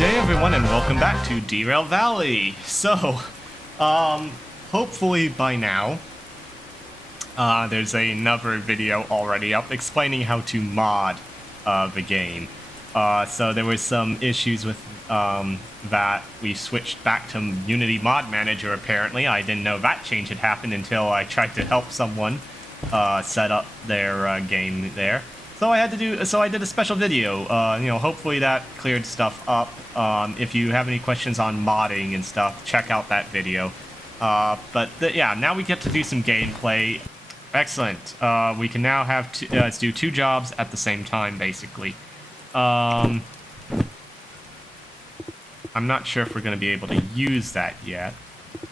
day, everyone, and welcome back to Derail Valley. So, hopefully by now, there's another video already up explaining how to mod the game. So there was some issues with that. We switched back to Unity Mod Manager, apparently. I didn't know that change had happened until I tried to help someone set up their game there. So I did a special video. Hopefully that cleared stuff up. If you have any questions on modding and stuff, check out that video. Yeah, now we get to do some gameplay. Excellent. We can now have let's do two jobs at the same time, basically. I'm not sure if we're going to be able to use that yet.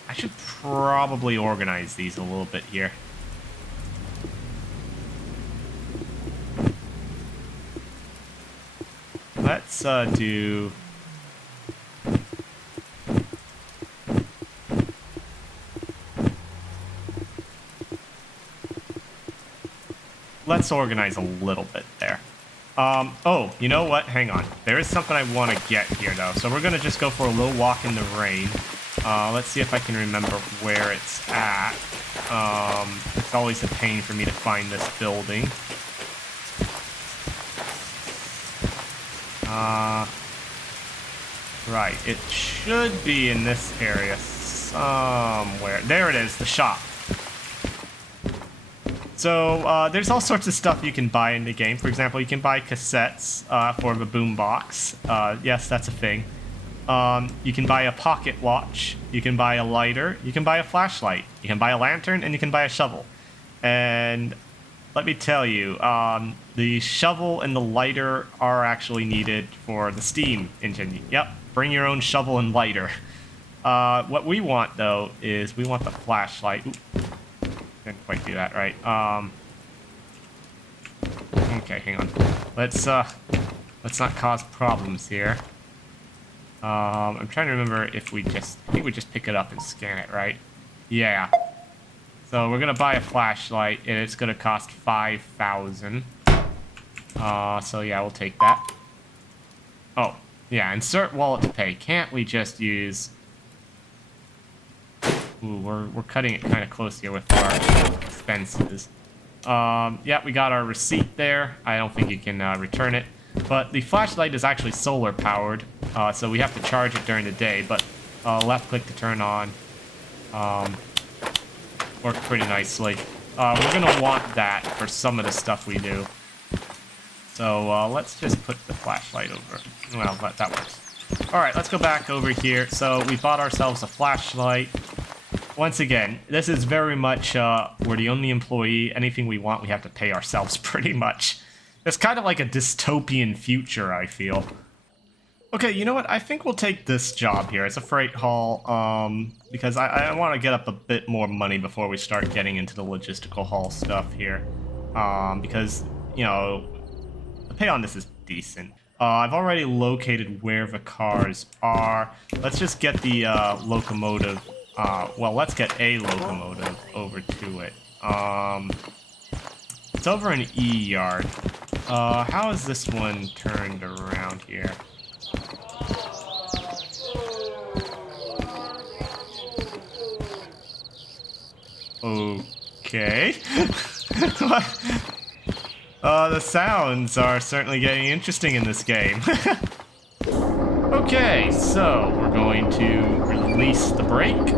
I should probably organize these a little bit here. Let's do... Let's organize a little bit there. Oh, you know what? Hang on. There is something I want to get here, though. So we're going to just go for a little walk in the rain. Let's see if I can remember where it's at. It's always a pain for me to find this building. Right, it should be in this area somewhere. There it is, the shop. So, there's all sorts of stuff you can buy in the game. For example, you can buy cassettes for the boombox. Yes, that's a thing. You can buy a pocket watch. You can buy a lighter. You can buy a flashlight. You can buy a lantern, and you can buy a shovel. And let me tell you, the shovel and the lighter are actually needed for the steam engine. Yep, bring your own shovel and lighter. What we want, though, is we want the flashlight. Oop. Didn't quite do that right. Okay, hang on. Let's not cause problems here. I'm trying to remember if I think we just pick it up and scan it, right? Yeah. So we're gonna buy a flashlight, and it's gonna cost 5,000. So yeah, we'll take that. Oh, yeah, insert wallet to pay. Can't we just use... Ooh, we're cutting it kind of close here with our expenses. Yeah, we got our receipt there. I don't think you can return it. But the flashlight is actually solar powered, so we have to charge it during the day. But left click to turn on. Worked pretty nicely. We're gonna want that for some of the stuff we do. So let's just put the flashlight over. Well, that works. All right, let's go back over here. So we bought ourselves a flashlight. Once again, this is very much, we're the only employee. Anything we want, we have to pay ourselves, pretty much. It's kind of like a dystopian future, I feel. Okay, you know what? I think we'll take this job here. It's a freight haul, because I want to get up a bit more money before we start getting into the logistical haul stuff here. Because, you know, the pay on this is decent. I've already located where the cars are. Let's just get the locomotive... well, let's get a locomotive over to it. It's over in E yard. How is this one turned around here? Okay. The sounds are certainly getting interesting in this game. Okay, so we're going to release the brake.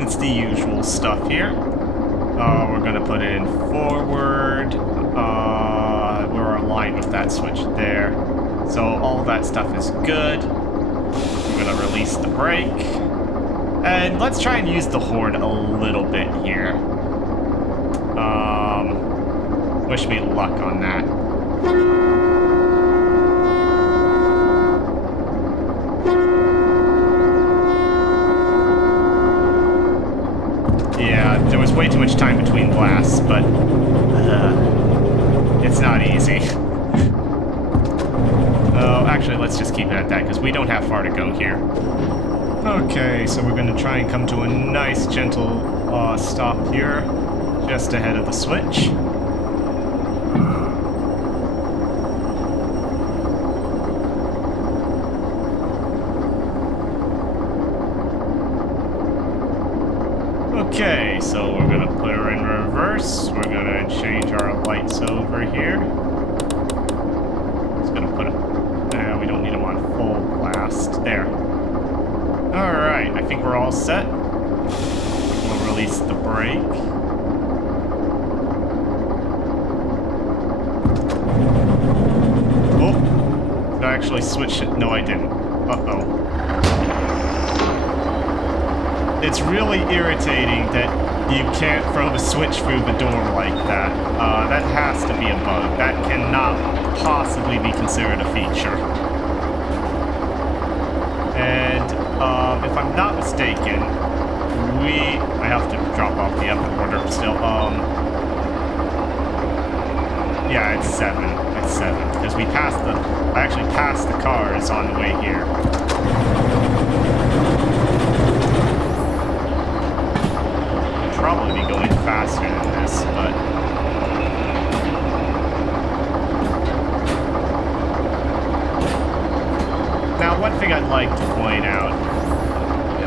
It's the usual stuff here. We're going to put it in forward. We're aligned with that switch there. So all that stuff is good. We're going to release the brake. And let's try and use the horn a little bit here. Wish me luck on that. Yeah, there was way too much time between blasts, but it's not easy. Oh, actually, let's just keep it at that, because we don't have far to go here. Okay, so we're going to try and come to a nice, gentle stop here, just ahead of the switch. change our lights over here. Just gonna put it. We don't need them on full blast. There. Alright, I think we're all set. We'll release the brake. Oh! Did I actually switch it? No, I didn't. Uh-oh. It's really irritating that you can't throw the switch through the door like that. That has to be a bug. That cannot possibly be considered a feature. And if I'm not mistaken, I have to drop off the upper order still. Yeah, it's 7. It's 7 because I actually passed the cars on the way here. Probably be going faster than this, but now one thing I'd like to point out,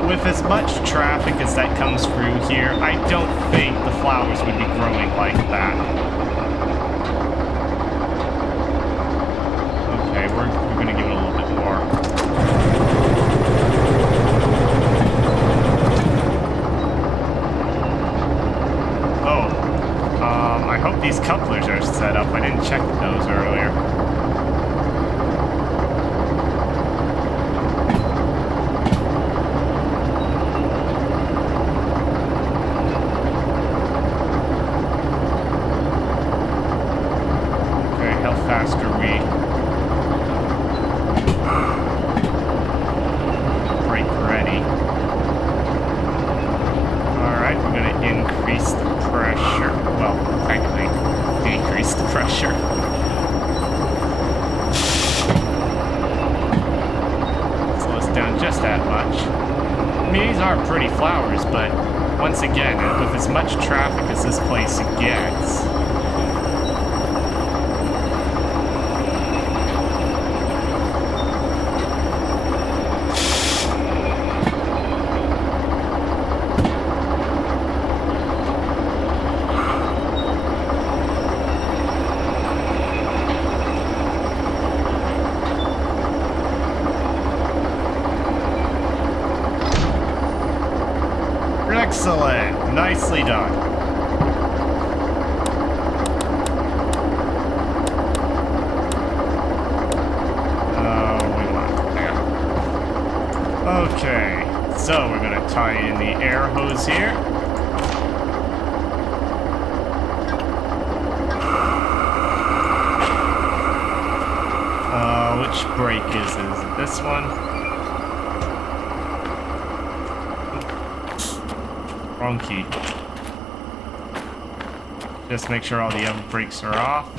with as much traffic as that comes through here, I don't think the flowers would be growing like that. Okay, we're gonna give it a little bit more. I hope these couplers are set up. I didn't check those earlier. Okay, how fast are we? Brake ready. Alright, we're going to increase the pressure. Well, technically, decrease the pressure. Slow us down just that much. I mean, these are pretty flowers, but once again, with as much traffic as this place gets, excellent. Nicely done. We want there. Okay, so we're going to tie in the air hose here. Which brake is it? Is it this one? Wrong key. Just make sure all the other brakes are off.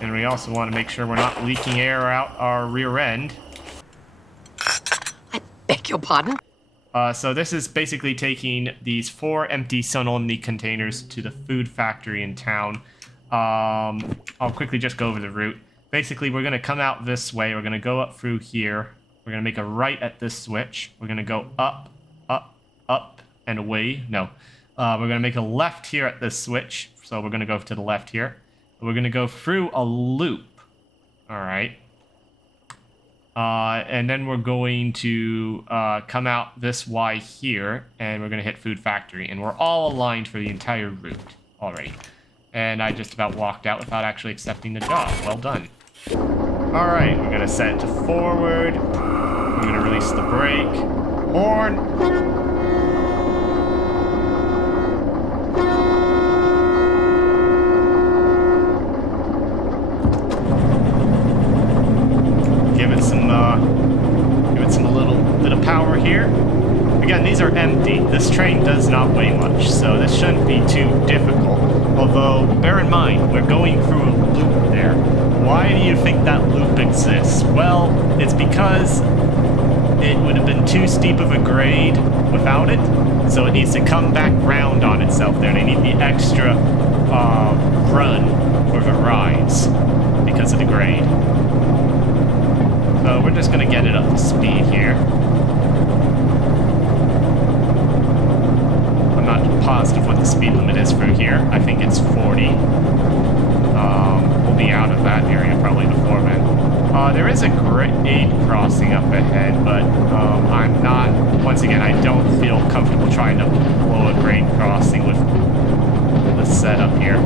And we also want to make sure we're not leaking air out our rear end. I beg your pardon? So this is basically taking these 4 empty sun-only containers to the food factory in town. I'll quickly just go over the route. Basically, we're going to come out this way. We're going to go up through here. We're going to make a right at this switch. We're going to go up, up, up, and away. No. We're going to make a left here at this switch. So we're going to go to the left here. We're going to go through a loop. All right. And then we're going to come out this Y here. And we're going to hit Food Factory. And we're all aligned for the entire route already. And I just about walked out without actually accepting the job. Well done. All right. We're going to set it to forward. We're going to release the brake. Horn. Give it some a little bit of power here. Again, these are empty. This train does not weigh much, so this shouldn't be too difficult. Although, bear in mind, we're going through a loop there. Why do you think that loop exists? Well, it's because it would have been too steep of a grade without it, so it needs to come back round on itself there. They need the extra run where it rides because of the grade. So we're just going to get it up to speed here. I'm not positive what the speed limit is for here. I think it's 40. We'll be out of that area probably before then. There is a grade crossing up ahead, but I'm not, once again, I don't feel comfortable trying to blow a grade crossing with the setup here.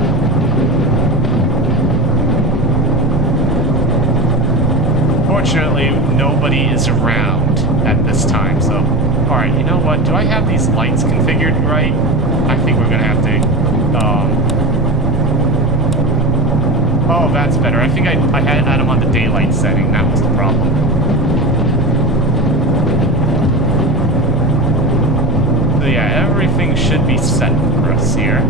Fortunately, nobody is around at this time, so... Alright, you know what? Do I have these lights configured right? I think we're gonna have to, Oh, that's better. I think I had them on the daylight setting. That was the problem. So yeah, everything should be set for us here.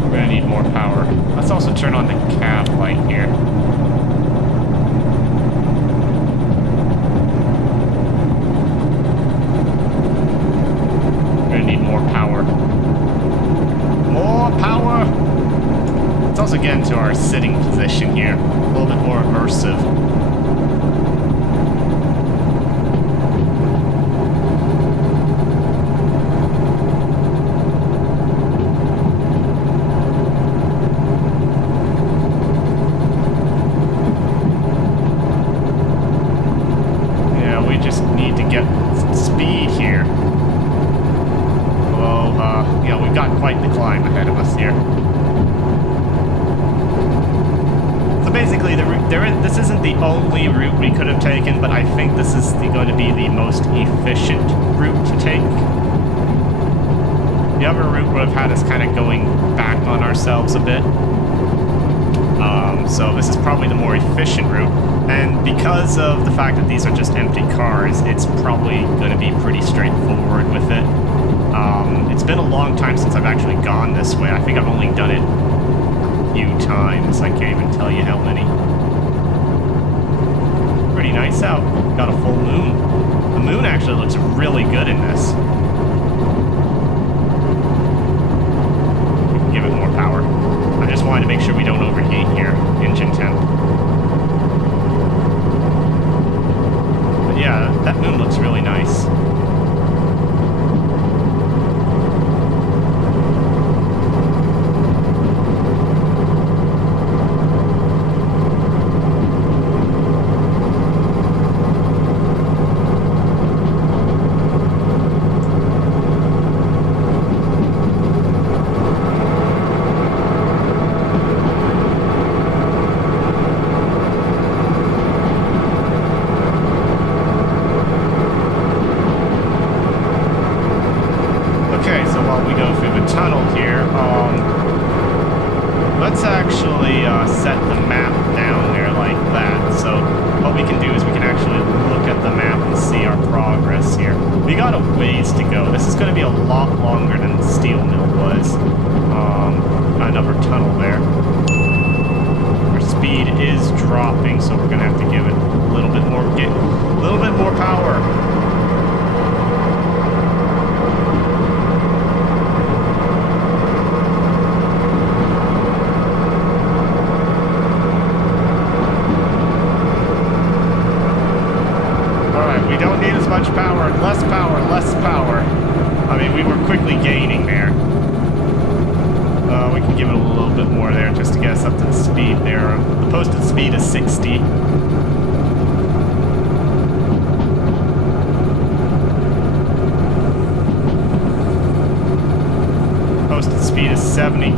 We're gonna need more power. Let's also turn on the cab light here. Again to our sitting position here, a little bit more immersive. Yeah, we just need to get some speed here. Although, you know, we've got quite the climb ahead of us here. Basically, this isn't the only route we could have taken, but I think this is going to be the most efficient route to take. The other route would have had us kind of going back on ourselves a bit. So this is probably the more efficient route. And because of the fact that these are just empty cars, it's probably going to be pretty straightforward with it. It's been a long time since I've actually gone this way. I think I've only done it few times. I can't even tell you how many. Pretty nice out. Got a full moon. The moon actually looks really good in this. We can give it more power. I just wanted to make sure we don't overheat here. Engine temp. But yeah, that moon looks really nice.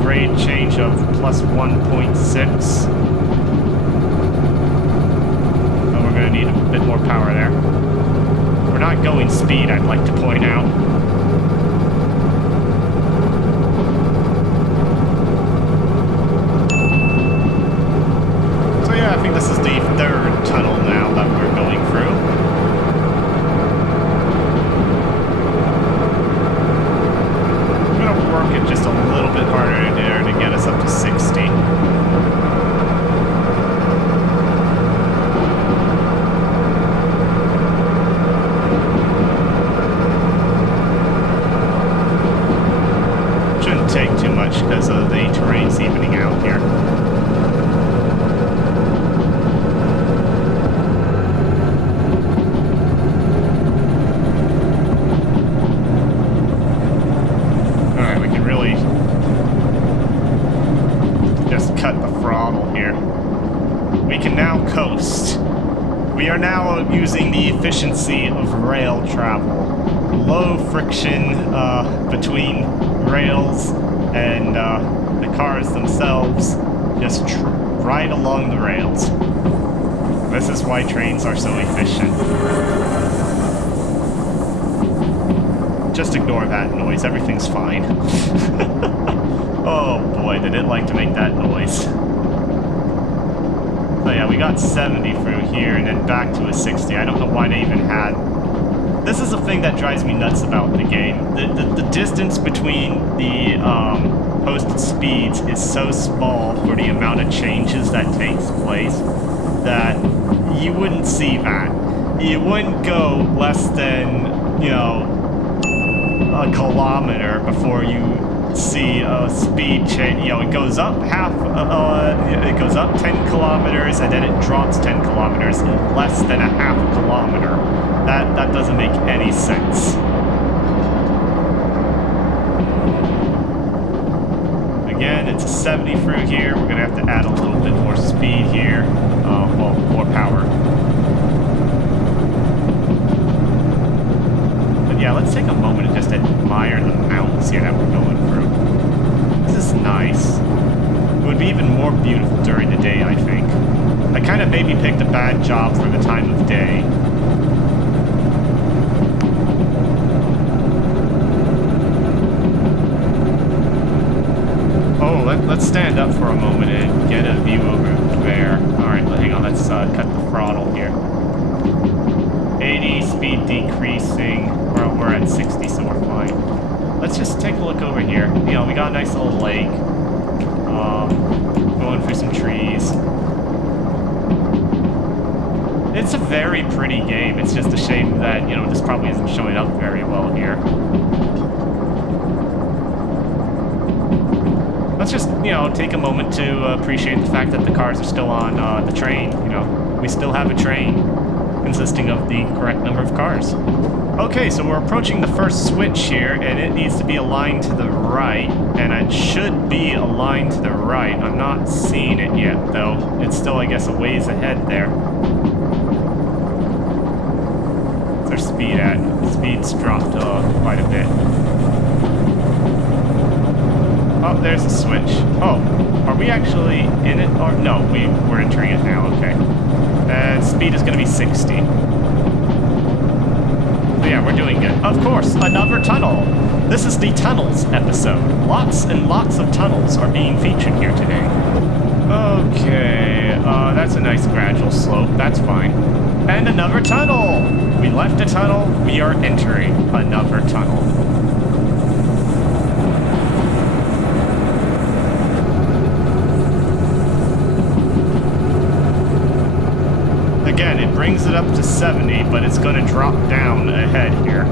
Grade change of plus 1.6. So we're going to need a bit more power there. We're not going speed, I'd like to point out. So yeah, I think this is the third tunnel now that we're going through. Just a little bit harder there to get us up to 60. now coast. We are now using the efficiency of rail travel. Low friction between rails and the cars themselves. Just right along the rails. This is why trains are so efficient. Just ignore that noise. Everything's fine. Oh boy, did it like to make that noise. So yeah, we got 70 through here and then back to a 60. I don't know why they even had... This is the thing that drives me nuts about the game. The distance between the posted speeds is so small for the amount of changes that takes place that you wouldn't see that. You wouldn't go less than, you know, a kilometer before you see a speed change. You know, it goes up it goes up 10 kilometers and then it drops 10 kilometers in less than a half a kilometer. That doesn't make any sense. Again, it's a 70 through here. We're gonna have to add a little bit more speed here. Well, more power. But yeah, let's take a moment and just admire the mountains here that we're going through. This is nice. It would be even more beautiful during the day, I think. I kind of maybe picked a bad job for the time of day. Oh, let's stand up for a moment and get a view over there. Alright, hang on, let's cut the throttle here. 80, speed decreasing. We're at 60, so we're fine. Let's just take a look over here. You know, we got a nice little lake. Going through some trees. It's a very pretty game. It's just a shame that, you know, this probably isn't showing up very well here. Let's just, you know, take a moment to appreciate the fact that the cars are still on the train, you know. We still have a train consisting of the correct number of cars. Okay, so we're approaching the first switch here, and it needs to be aligned to the right, and it should be aligned to the right. I'm not seeing it yet, though. It's still, I guess, a ways ahead there. What's our speed at? The speed's dropped quite a bit. Oh, there's a switch. Oh, are we actually in it? Or no, we're entering it now, okay. And speed is going to be 60. So yeah, we're doing good. Of course, another tunnel. This is the tunnels episode. Lots and lots of tunnels are being featured here today. Okay, that's a nice gradual slope. That's fine. And another tunnel. We left a tunnel. We are entering another tunnel. Again, it brings it up to 70, but it's going to drop down ahead here.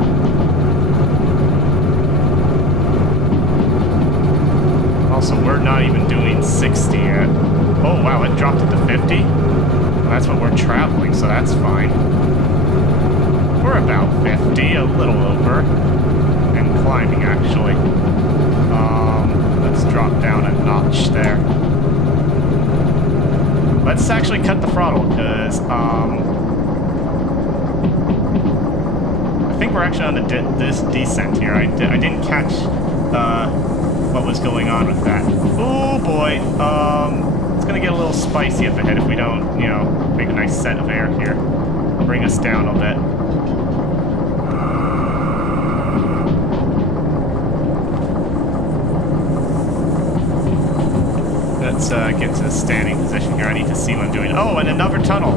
Also, we're not even doing 60 yet. Oh, wow, it dropped it to 50? Well, that's what we're traveling, so that's fine. We're about 50, a little over. And climbing, actually. Let's drop down a notch there. Let's actually cut the throttle, because, I think we're actually on this descent here. I didn't catch, what was going on with that. Oh, boy. It's gonna get a little spicy up ahead if we don't, you know, make a nice set of air here. Bring us down a bit. Let's get to a standing position here. I need to see what I'm doing. Oh, and another tunnel.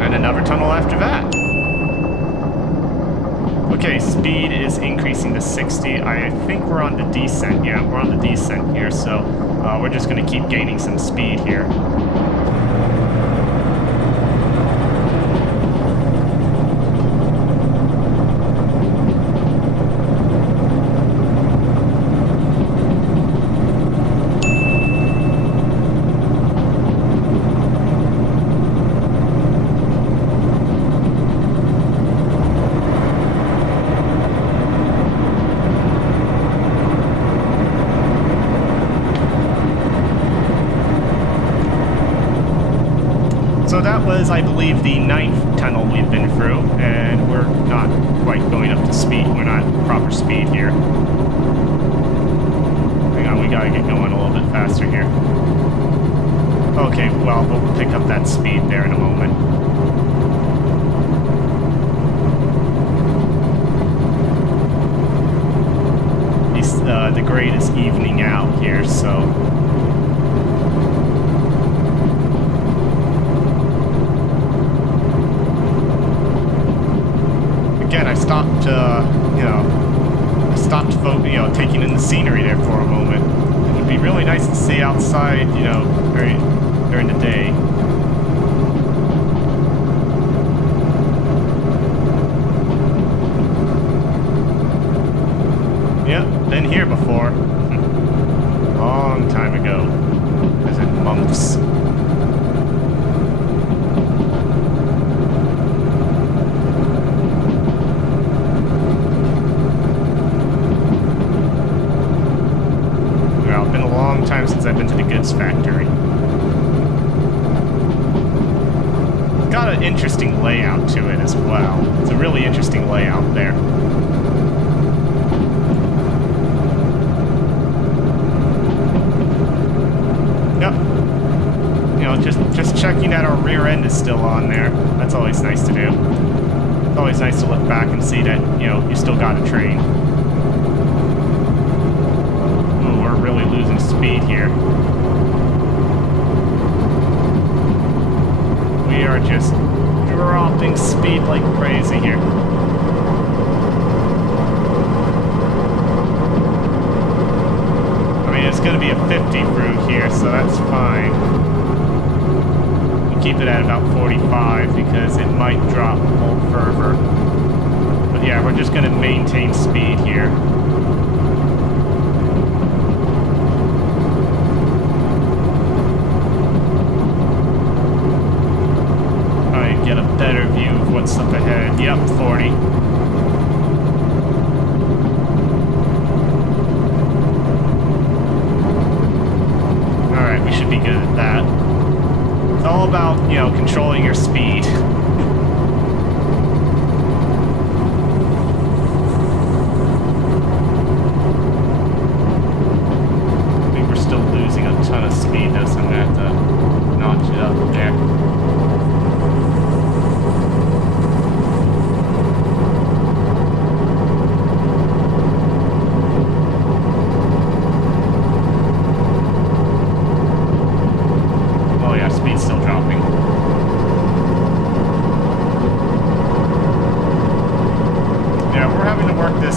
And another tunnel after that. Okay, speed is increasing to 60. I think we're on the descent. Yeah, we're on the descent here, so we're just going to keep gaining some speed here. was, I believe, the 9th tunnel we've been through, and we're not quite going up to speed. We're not proper speed here. Hang on, we gotta get going a little bit faster here. Okay, well, we'll pick up that speed there in a moment. The grade is evening out here, so... Again, I stopped, taking in the scenery there for a moment. It would be really nice to see outside, during the day. Yep, been here before. Long time ago. As in months. Well, it's been a long time since I've been to the goods factory. It's got an interesting layout to it as well. It's a really interesting layout there. Just checking that our rear end is still on there. That's always nice to do. It's always nice to look back and see that, you still got a train. Ooh, we're really losing speed here. We are just dropping speed like crazy here. I mean, it's going to be a 50 through here, so that's fine. Keep it at about 45 because it might drop a little further. But yeah, we're just going to maintain speed here. Alright, get a better view of what's up ahead. Yep, 40. Alright, we should be good at that. It's all about, controlling your speed. I think we're still losing a ton of speed, though, so I'm going to have to notch it up there.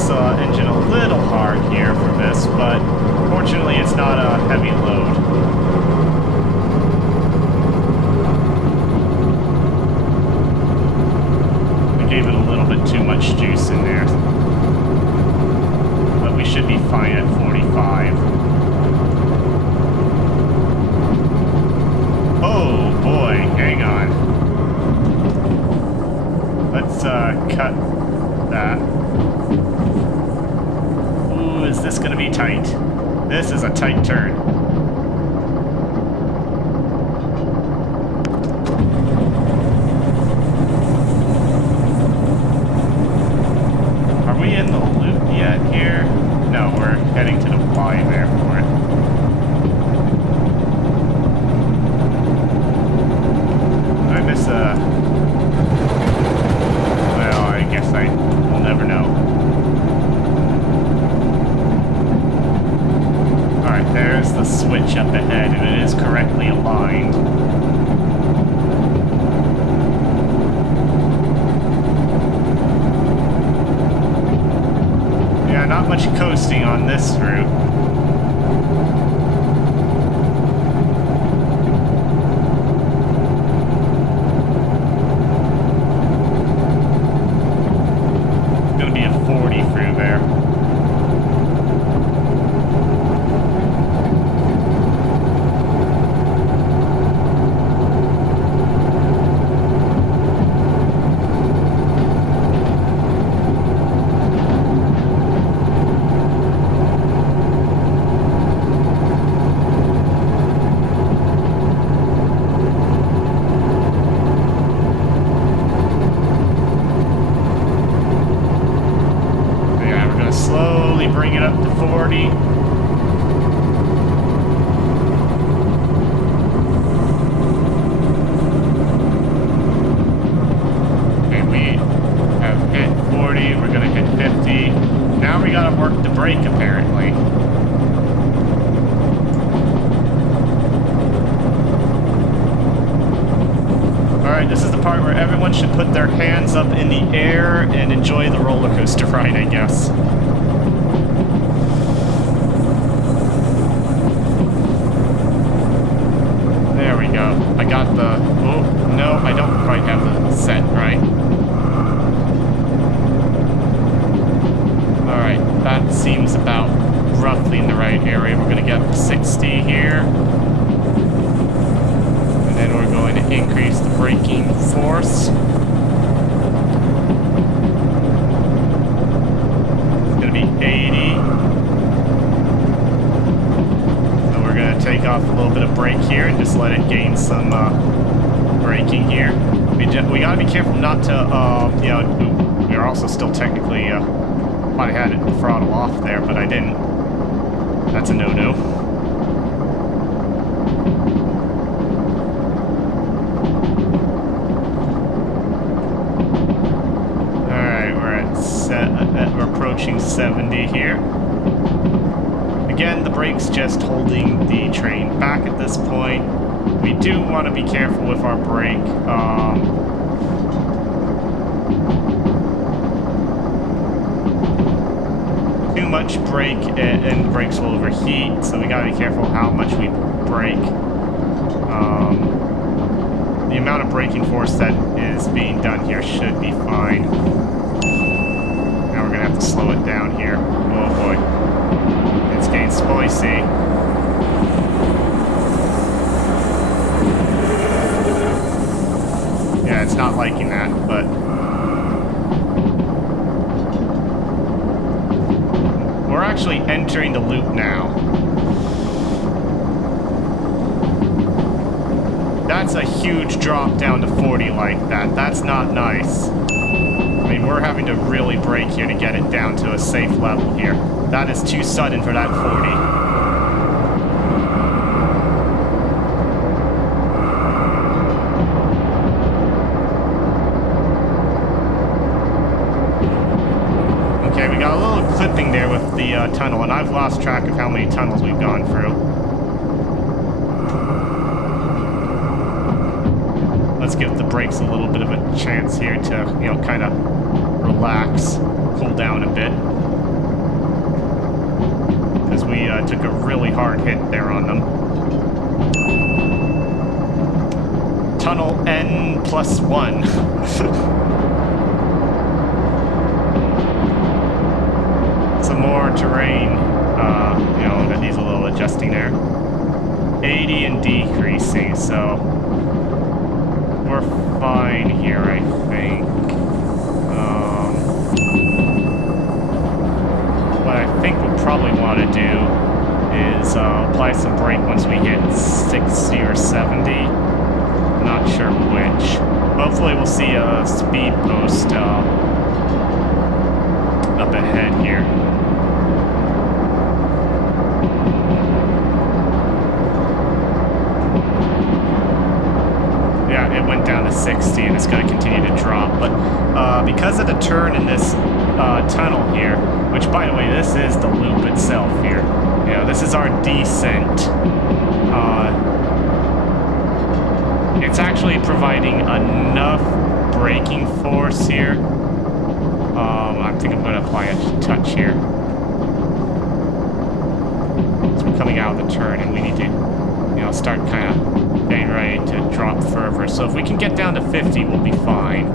Engine a little hard here for this, but fortunately it's not a heavy load. We gave it a little bit too much juice in there, but we should be fine at 45. Oh boy, hang on. Let's cut that. Is this going to be tight? This is a tight turn. Are we in the loop yet here? No, we're heading to the Y there for it. Did I miss a... Well, I guess I will never know. Alright, there's the switch up ahead, and it is correctly aligned. Yeah, not much coasting on this route. It's gonna be a 40 through there. bring it up to 40. Okay, we have hit 40. We're gonna hit 50. Now we gotta work the brake, apparently. Alright, this is the part where everyone should put their hands up in the air and enjoy the roller coaster ride, I guess. There we go. I got the... Oh, no, I don't quite have the set right. Alright, that seems about roughly in the right area. We're going to get 60 here. And then we're going to increase the braking force. It's going to be 80. So we're going to take off a little bit of brake here and just let it gain some braking here. We got to be careful not to, you know, we're also still technically, might have had it throttle off there, but I didn't. That's a no-no. We're approaching 70 here. Again, the brake's just holding the train back at this point. We do want to be careful with our brake. Too much brake and the brakes will overheat, so we gotta be careful how much we brake. The amount of braking force that is being done here should be fine. Now we're gonna have to slow it down here. Oh boy. It's getting spicy. Yeah, it's not liking that, but... We're actually entering the loop now. That's a huge drop down to 40 like that. That's not nice. I mean, we're having to really brake here to get it down to a safe level here. That is too sudden for that 40. Okay, we got a little clipping there with the tunnel, and I've lost track of how many tunnels we've gone through. Let's give the brakes a little bit of a chance here to, you know, kind of relax, cool down a bit. Because we took a really hard hit there on them. Tunnel N+1. Some more terrain, you know, that needs a little adjusting there. 80 and decreasing, so we're fine here, I think. What I think we'll probably want to do is apply some brake once we hit 60 or 70. Not sure which. Hopefully we'll see a speed post up ahead here. Yeah, it went down to 60 and it's going to continue to drop. But because of the turn in this tunnel here, which, by the way, this is the loop itself here. You know, this is our descent. It's actually providing enough braking force here. I think I'm going to apply a touch here. So we're coming out of the turn and we need to, you know, start kind of getting ready to drop further. So if we can get down to 50, we'll be fine.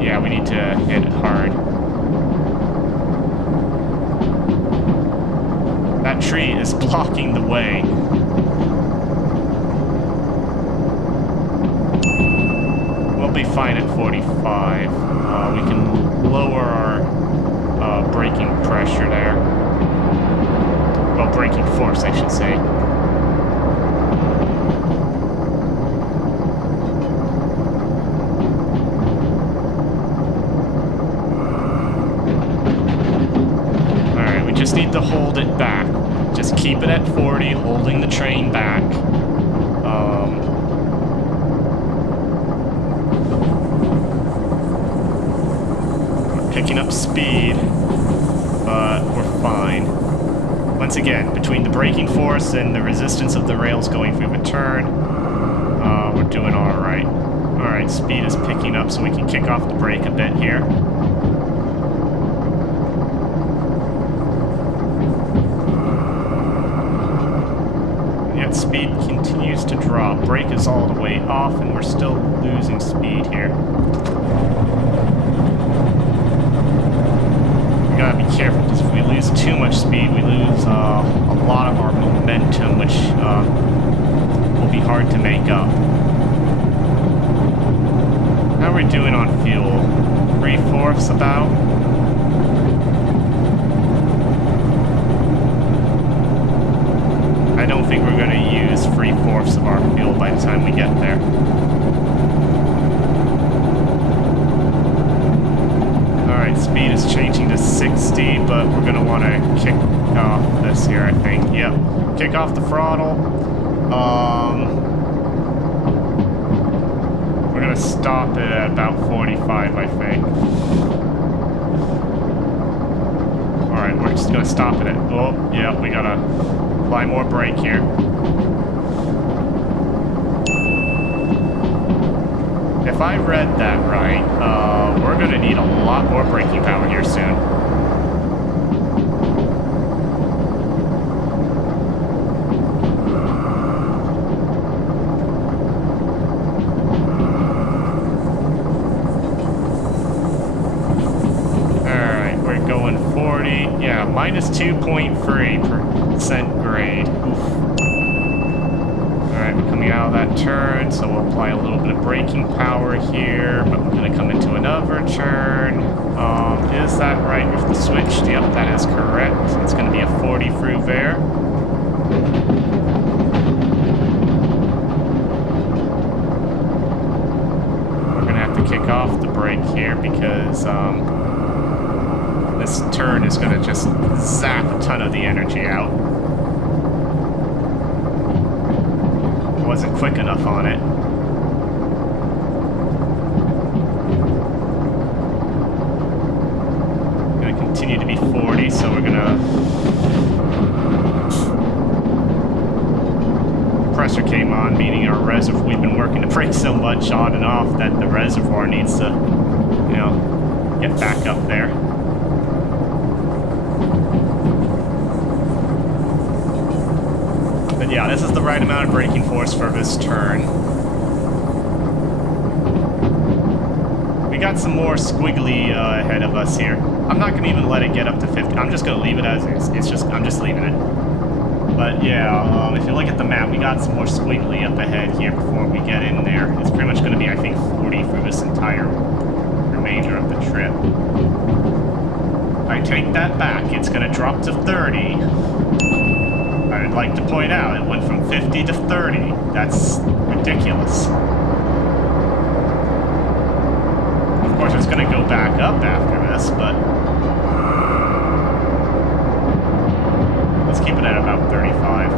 Yeah, we need to hit it hard. That tree is blocking the way. We'll be fine at 45. We can lower our braking pressure there. Well, braking force, I should say. just need to hold it back. Just keep it at 40, holding the train back. We're picking up speed, but we're fine. Once again, between the braking force and the resistance of the rails going through the turn, we're doing all right. All right, speed is picking up, so we can kick off the brake a bit here. Yet speed continues to drop. Brake is all the way off, and we're still losing speed here. We gotta be careful, because if we lose too much speed, we lose a lot of our momentum, which will be hard to make up. How are we doing on fuel? 3/4 about? I don't think we're going to use 3/4 of our fuel by the time we get there. Alright, speed is changing to 60, but we're going to want to kick off this here, I think. Yep. Kick off the throttle. We're going to stop it at about 45, I think. Alright, we're just going to stop it at... Oh, yeah, we got to apply more brake here. If I read that right, we're going to need a lot more braking power here soon. Alright, we're going 40. Yeah, minus 2.3% grade. Oof. Alright, we're coming out of that turn, so we'll apply a little bit of braking power here, but we're going to come into another turn. Is that right with the switch? Yep, that is correct. It's going to be a 40 through there. We're going to have to kick off the brake here because this turn is going to just zap a ton of the energy out. Wasn't quick enough on it. Gonna continue to be 40, so we're gonna... Compressor came on, meaning our reservoir, we've been working the brake so much on and off that the reservoir needs to, you know, get back up there. But yeah, this is the right amount of braking force for this turn. We got some more squiggly ahead of us here. I'm not gonna even let it get up to 50. I'm just gonna leave it as is. I'm just leaving it. But yeah, if you look at the map, we got some more squiggly up ahead here before we get in there. It's pretty much gonna be, I think, 40 for this entire remainder of the trip. I take that back. It's gonna drop to 30. I'd like to point out, it went from 50 to 30. That's ridiculous. Of course, it's going to go back up after this, but let's keep it at about 35.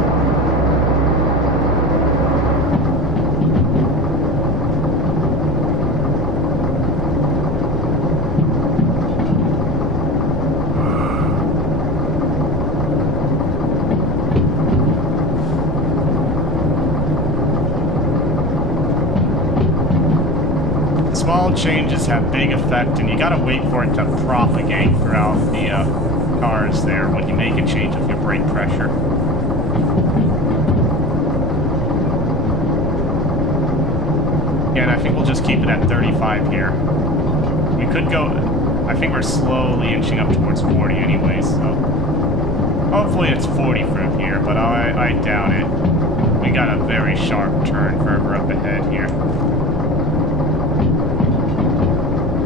Small changes have big effect, and you gotta wait for it to propagate throughout the cars there when you make a change of your brake pressure. Again, I think we'll just keep it at 35 here. We could go... I think we're slowly inching up towards 40 anyways, so... Hopefully it's 40 from here, but I doubt it. We got a very sharp turn further up ahead here.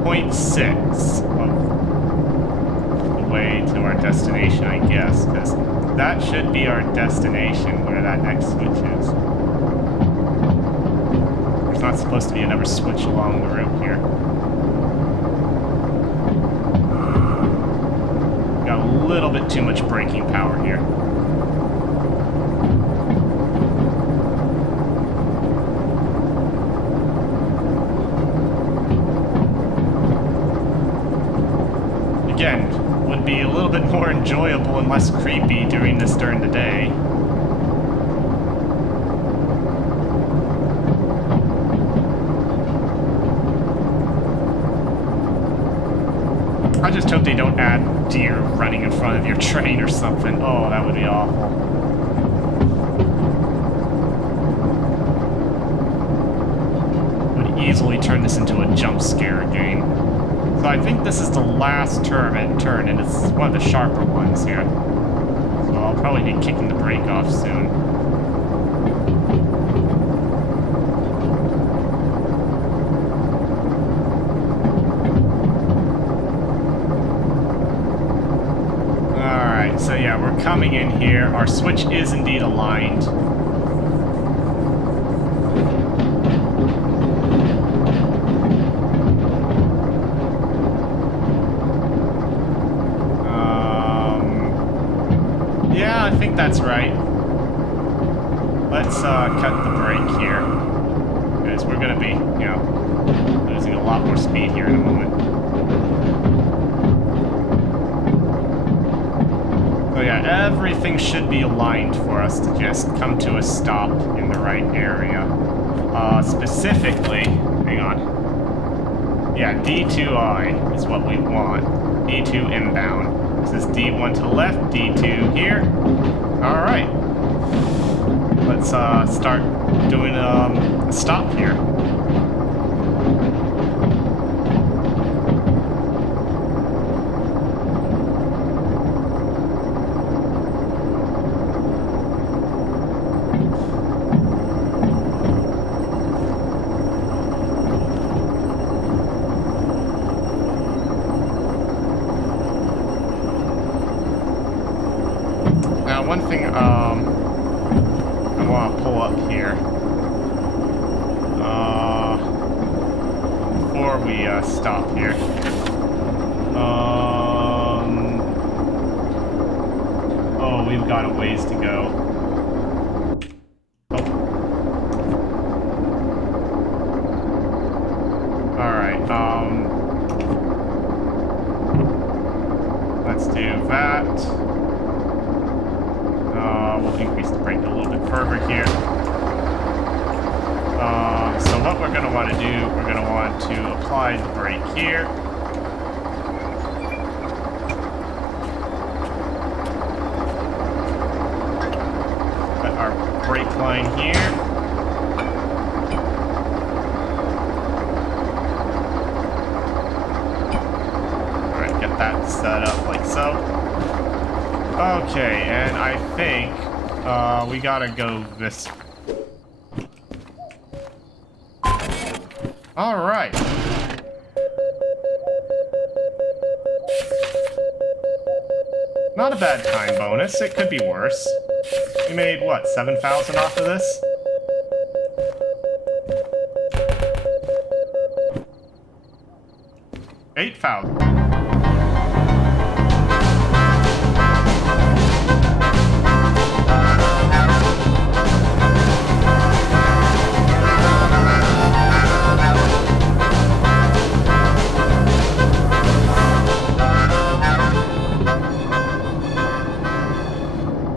0.6 of the way to our destination, I guess, because that should be our destination where that next switch is. There's not supposed to be another switch along the route here. Got a little bit too much braking power here. Again, would be a little bit more enjoyable and less creepy during the day. I just hope they don't add deer running in front of your train or something. Oh, that would be awful. Would easily turn this into a jump scare game. So I think this is the last turn, and it's one of the sharper ones here. So I'll probably be kicking the brake off soon. Alright, so yeah, we're coming in here. Our switch is indeed aligned. Yeah, I think that's right. Let's cut the brake here, because we're gonna be, you know, losing a lot more speed here in a moment. So yeah, everything should be aligned for us to just come to a stop in the right area. Specifically, hang on. Yeah, D2I is what we want. D2 inbound. This is D1 to the left, D2 here. Alright. Let's start doing a stop here. Now, one thing I want to pull up here before we stop here. Oh, we've got a ways to go. Oh. All right. Let's do that. We'll increase the brake a little bit further here. So what we're going to want to do, we're going to want to apply the brake here. Put our brake line here. Alright, get that set up like so. Okay, and I think we gotta go this. Alright. Not a bad time bonus. It could be worse. We made, what, 7,000 off of this? $8,000.